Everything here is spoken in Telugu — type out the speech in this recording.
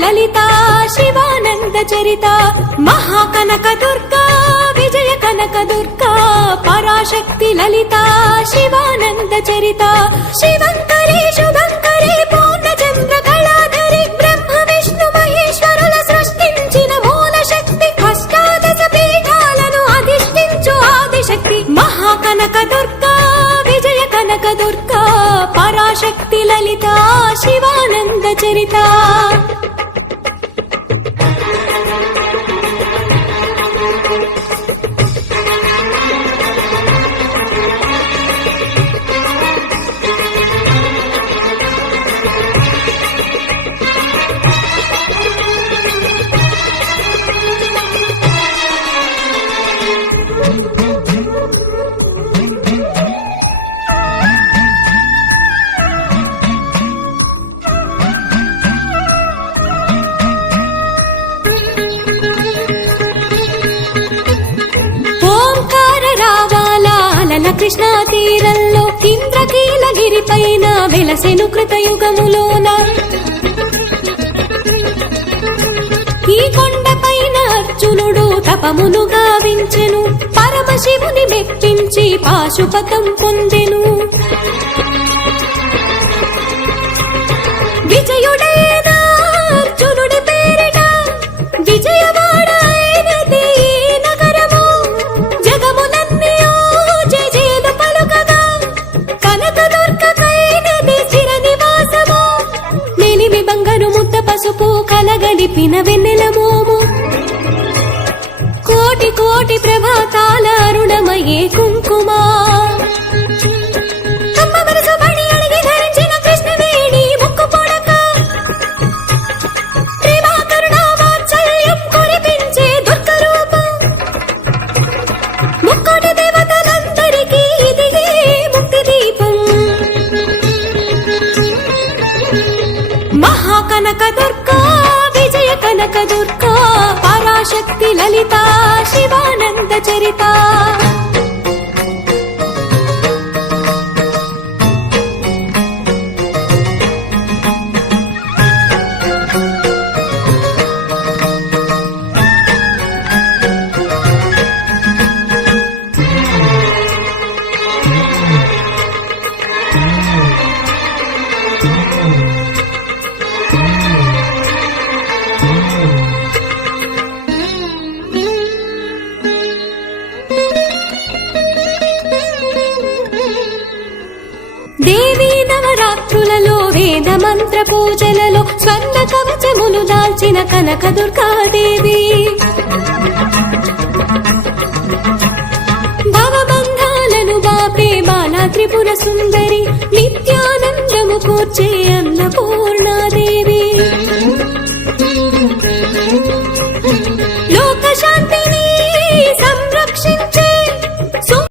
లలిత శివానంద చరిత మహాకనక దుర్గా విజయ కనక దుర్గా పరాశక్తి లలిత శివానంద చరిత శివంకరి శుభంకరి పూర్ణచంద్ర కళాధరి బ్రహ్మ విష్ణు మహేశ్వరుల సృష్టించిన మూల శక్తి అష్టాదశ పీఠాలను అధిష్ఠించు ఆదిశక్తి మహాకనక దుర్గా విజయ కనక దుర్గా పరాశక్తి లలిత శివానంద చరిత కృష్ణా తీరంలో ఇంద్రకీలగిరి పైన వెలసెను కృతయుగములోన ఈ కొండపైన అర్జునుడు తపమును గావించెను పరమశివుని మెప్పించి పాశుపతం పొందెను విజయుడైన అర్జునుడి పేరిట విజయవాడ అయినది నగరము జగములన్నీ జయజయలు పలుకగా కనకదుర్గకైనది స్థిర నివాసము నెలిమి బంగారు ముద్ద పసుపు కలగలిపిన వెన్నెల మోము కోటి కోటి ప్రభాతాల అరుణమయే కుంకుమా కనక దుర్గా విజయ కనక దుర్గా పరాశక్తి లలిత శివానంద చరిత దేవీ నవరాత్రులలో వేద మంత్ర పూజలలో స్వర్ణ కవచములు దాల్చిన కనక దుర్గాదేవి భవబంధాలను బాపే బాలా త్రిపుర